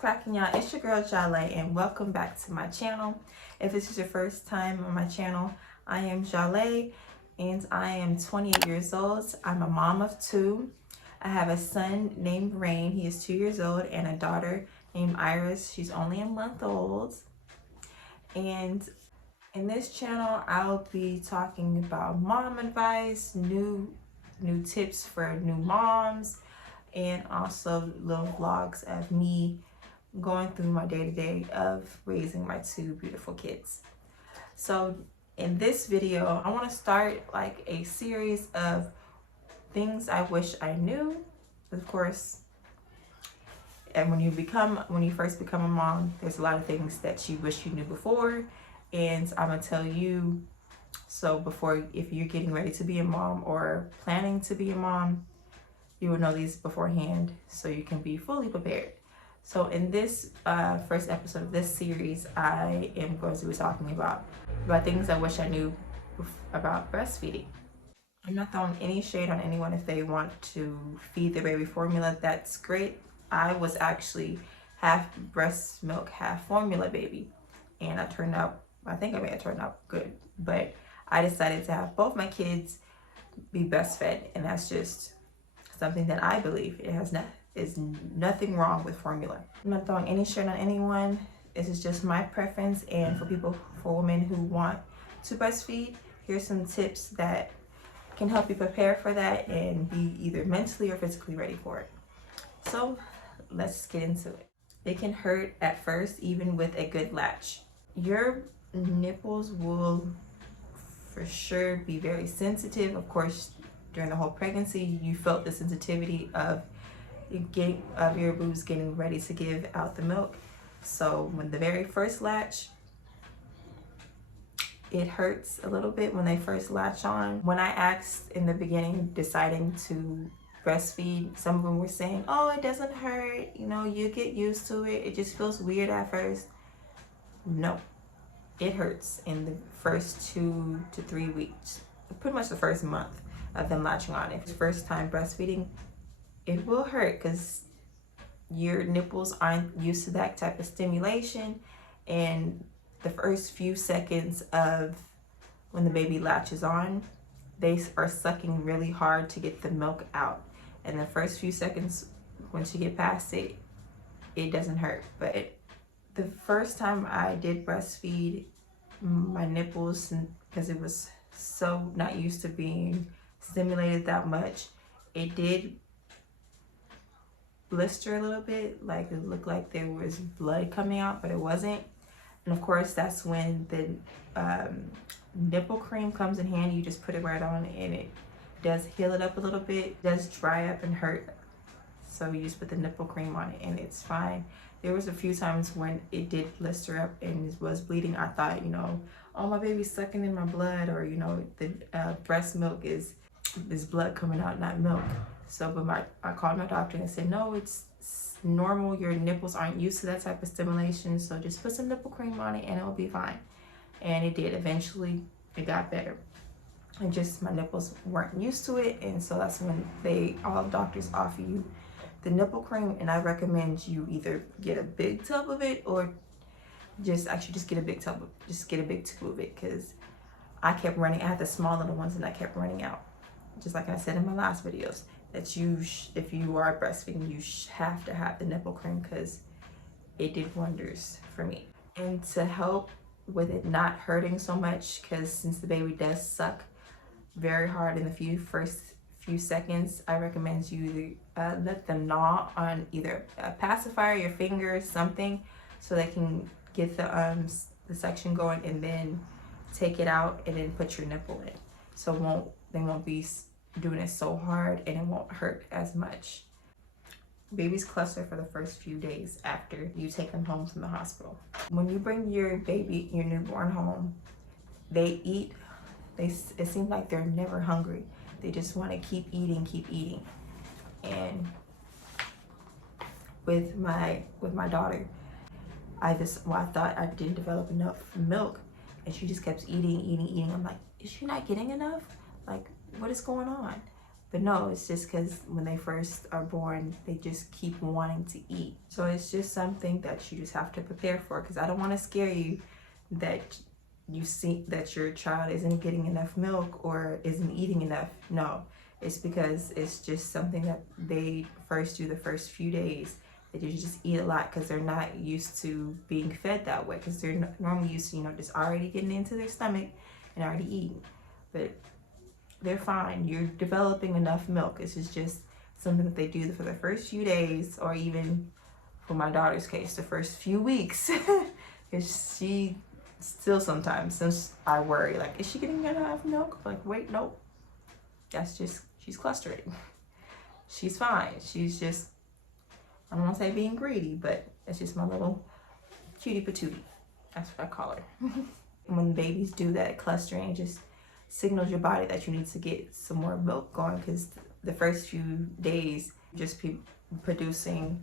cracking, y'all? It's your girl Jale, and welcome back to my channel. If this is your first time on my channel, I am Jale and I am 28 years old. I'm a mom of two. I have a son named Rain. He is 2 years old, and a daughter named Iris. She's only a month old. And in this channel, I'll be talking about mom advice, new tips for new moms, and also little vlogs of me going through my day-to-day of raising my two beautiful kids. So in this video, I want to start like a series of things I wish I knew. Of course, and when you first become a mom, there's a lot of things that you wish you knew before, and I'm gonna tell you. So before, if you're getting ready to be a mom or planning to be a mom, you will know these beforehand so you can be fully prepared. So in this first episode of this series, I am going to be talking about things I wish I knew about breastfeeding. I'm not throwing any shade on anyone. If they want to feed their baby formula, that's great. I was actually half breast milk, half formula baby, and I think I may have turned out good, but I decided to have both my kids be breastfed, and that's just something that I believe is nothing wrong with formula. I'm not throwing any shade on anyone. This is just my preference, and for women who want to breastfeed, here's some tips that can help you prepare for that and be either mentally or physically ready for it. So let's get into it. It can hurt at first, even with a good latch. Your nipples will for sure be very sensitive. Of course, during the whole pregnancy, you felt the sensitivity of your boobs getting ready to give out the milk. So when the very first latch, it hurts a little bit when they first latch on. When I asked in the beginning, deciding to breastfeed, some of them were saying, oh, it doesn't hurt, you get used to it, it just feels weird at first. No, it hurts in the first 2 to 3 weeks, pretty much the first month of them latching on. If it's first time breastfeeding, it will hurt because your nipples aren't used to that type of stimulation, and the first few seconds of when the baby latches on, they are sucking really hard to get the milk out, and the first few seconds, once you get past it, it doesn't hurt. But the first time I did breastfeed, my nipples, because it was so not used to being stimulated that much, it did blister a little bit, like it looked like there was blood coming out, but it wasn't. And of course, that's when the nipple cream comes in handy. You just put it right on, and it does heal it up a little bit. It does dry up and hurt, so you just put the nipple cream on it and it's fine. There was a few times when it did blister up and it was bleeding. I thought, oh, my baby's sucking in my blood, or the breast milk is blood coming out, not milk. So, but I called my doctor and said, no, it's normal. Your nipples aren't used to that type of stimulation, so just put some nipple cream on it and it'll be fine. And it did. Eventually, it got better. And just my nipples weren't used to it, and so that's when all doctors offer you the nipple cream, and I recommend you either get a big tub of it or just get a big tub. Just get a big tube of it, because I kept running. I had the small little ones, and I kept running out. Just like I said in my last videos, that if you are breastfeeding, you have to have the nipple cream, because it did wonders for me. And to help with it not hurting so much, because since the baby does suck very hard in the first few seconds, I recommend you let them gnaw on either a pacifier, your fingers, something, so they can get the suction going, and then take it out and then put your nipple in. So they won't be doing it so hard, and it won't hurt as much. Babies cluster for the first few days after you take them home from the hospital. When you bring your newborn home, they eat. It seems like they're never hungry. They just want to keep eating. And with my daughter, I thought I didn't develop enough milk, and she just kept eating. I'm like, is she not getting enough? Like, what is going on? But no, it's just because when they first are born, they just keep wanting to eat. So it's just something that you just have to prepare for, because I don't want to scare you that you see that your child isn't getting enough milk or isn't eating enough. No, it's because it's just something that they first do the first few days. They just eat a lot because they're not used to being fed that way, because they're normally used to, you know, just already getting into their stomach and already eating. But they're fine. You're developing enough milk. This is just something that they do for the first few days, or even for my daughter's case, the first few weeks. Because she still sometimes, since I worry, like, is she getting enough milk? Like, wait, nope. That's just, she's clustering. She's fine. She's just, I don't want to say being greedy, but it's just my little cutie patootie. That's what I call her. When babies do that clustering, it just signals your body that you need to get some more milk going, because the first few days just be producing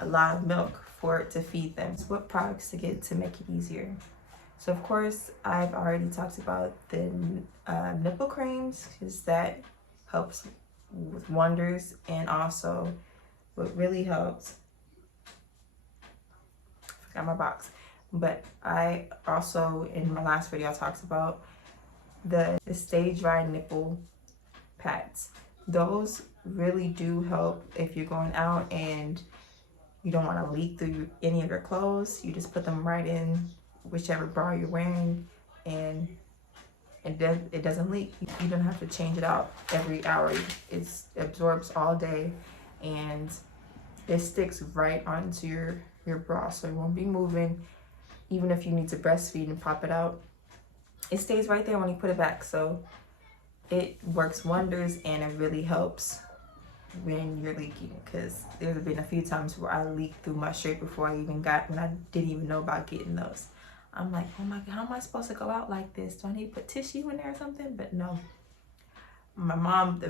a lot of milk for it to feed them. So what products to get to make it easier? So of course, I've already talked about the nipple creams, because that helps with wonders. And also what really helps, I forgot my box, but I also, in my last video, I talked about the Stay Dry nipple pads. Those really do help if you're going out and you don't want to leak through any of your clothes. You just put them right in whichever bra you're wearing, and it doesn't leak. You don't have to change it out every hour. It absorbs all day, and it sticks right onto your bra, so it won't be moving. Even if you need to breastfeed and pop it out, it stays right there when you put it back. So it works wonders, and it really helps when you're leaking, because there have been a few times where I leaked through my shirt before I even got, when I didn't even know about getting those. I'm like, oh my God, how am I supposed to go out like this? Do I need to put tissue in there or something? But no. My mom's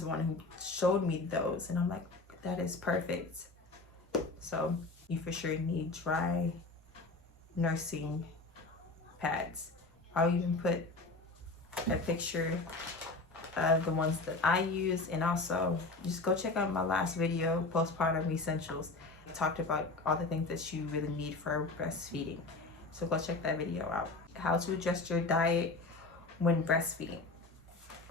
the one who showed me those, and I'm like, that is perfect. So you for sure need dry nursing pads. I'll even put a picture of the ones that I use, and also just go check out my last video, Postpartum Essentials. I talked about all the things that you really need for breastfeeding. So go check that video out. How to adjust your diet when breastfeeding.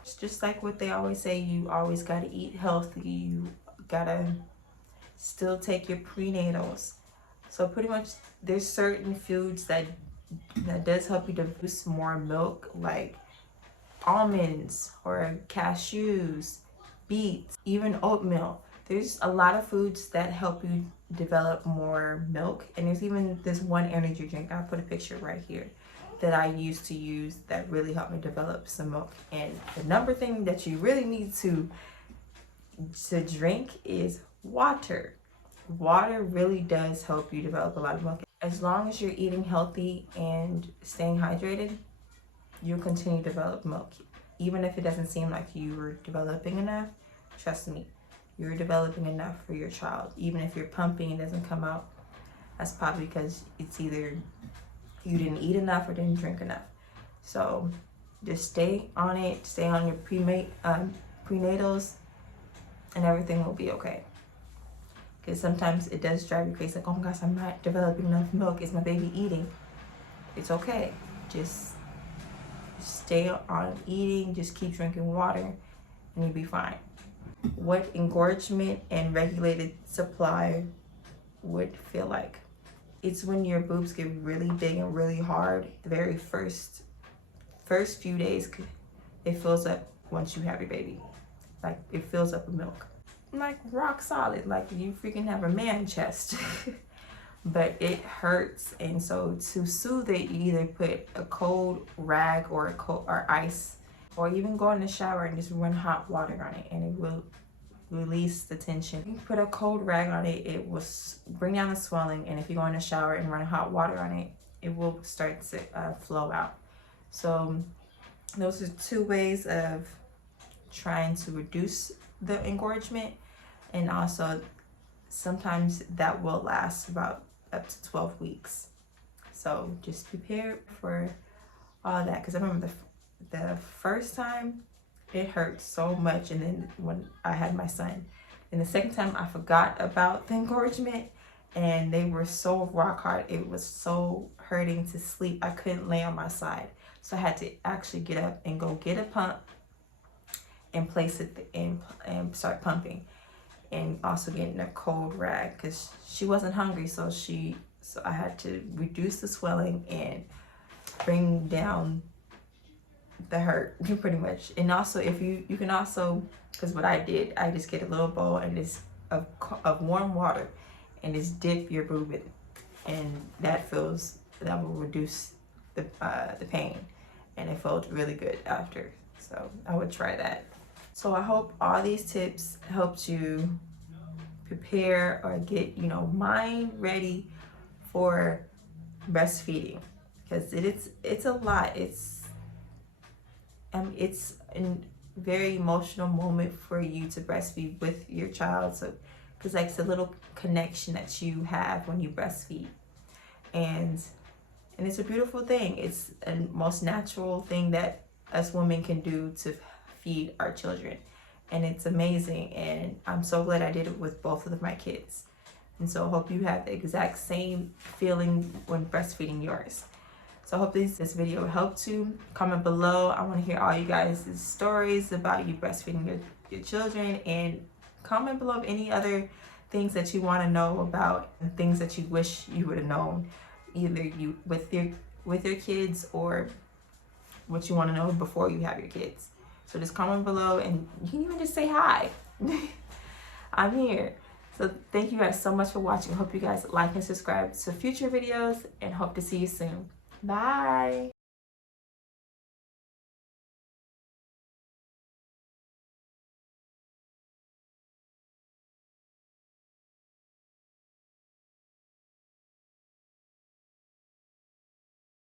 It's just like what they always say, you always gotta eat healthy. You gotta still take your prenatals. So pretty much there's certain foods that does help you to produce more milk, like almonds or cashews, beets, even oatmeal. There's a lot of foods that help you develop more milk. And there's even this one energy drink, I'll put a picture right here, that I used to use that really helped me develop some milk. And the number thing that you really need to drink is water. Water really does help you develop a lot of milk. As long as you're eating healthy and staying hydrated, you'll continue to develop milk. Even if it doesn't seem like you were developing enough, trust me, you're developing enough for your child. Even if you're pumping and it doesn't come out, that's probably because it's either you didn't eat enough or didn't drink enough. So just stay on it, stay on your prenatals, and everything will be okay. Because sometimes it does drive you crazy, like, oh my gosh, I'm not developing enough milk. Is my baby eating? It's okay. Just stay on eating, just keep drinking water, and you'll be fine. What engorgement and regulated supply would feel like? It's when your boobs get really big and really hard. The very first few days, it fills up once you have your baby. Like, it fills up with milk. Like rock solid, like you freaking have a man chest. But it hurts, and so to soothe it, you either put a cold rag or ice, or even go in the shower and just run hot water on it, and it will release the tension. You put a cold rag on it, it will bring down the swelling, and if you go in the shower and run hot water on it, it will start to flow out. So those are two ways of trying to reduce the engorgement, and also sometimes that will last about up to 12 weeks. So just prepare for all that, because I remember the first time it hurt so much. And then when I had my son, and the second time I forgot about the engorgement, and they were so rock hard. It was so hurting to sleep. I couldn't lay on my side. So I had to actually get up and go get a pump and place it in and start pumping. And also getting a cold rag because she wasn't hungry. So I had to reduce the swelling and bring down the hurt pretty much. And also if you can also, because what I did, I just get a little bowl and it's of warm water and just dip your boob in it, and that will reduce the pain, and it felt really good after. So I would try that. So I hope all these tips helped you prepare or get, you know, mind ready for breastfeeding, because it's a lot. It's a very emotional moment for you to breastfeed with your child. So because like it's a little connection that you have when you breastfeed, and it's a beautiful thing. It's a most natural thing that us women can do to feed our children, and it's amazing. And I'm so glad I did it with both of my kids, and so I hope you have the exact same feeling when breastfeeding yours. So I hope this video helped you. Comment below. I want to hear all you guys' stories about you breastfeeding your children, and comment below any other things that you want to know about and things that you wish you would have known, either you with your kids or what you want to know before you have your kids. So just comment below, and you can even just say hi. I'm here. So thank you guys so much for watching. Hope you guys like and subscribe to future videos, and hope to see you soon. Bye.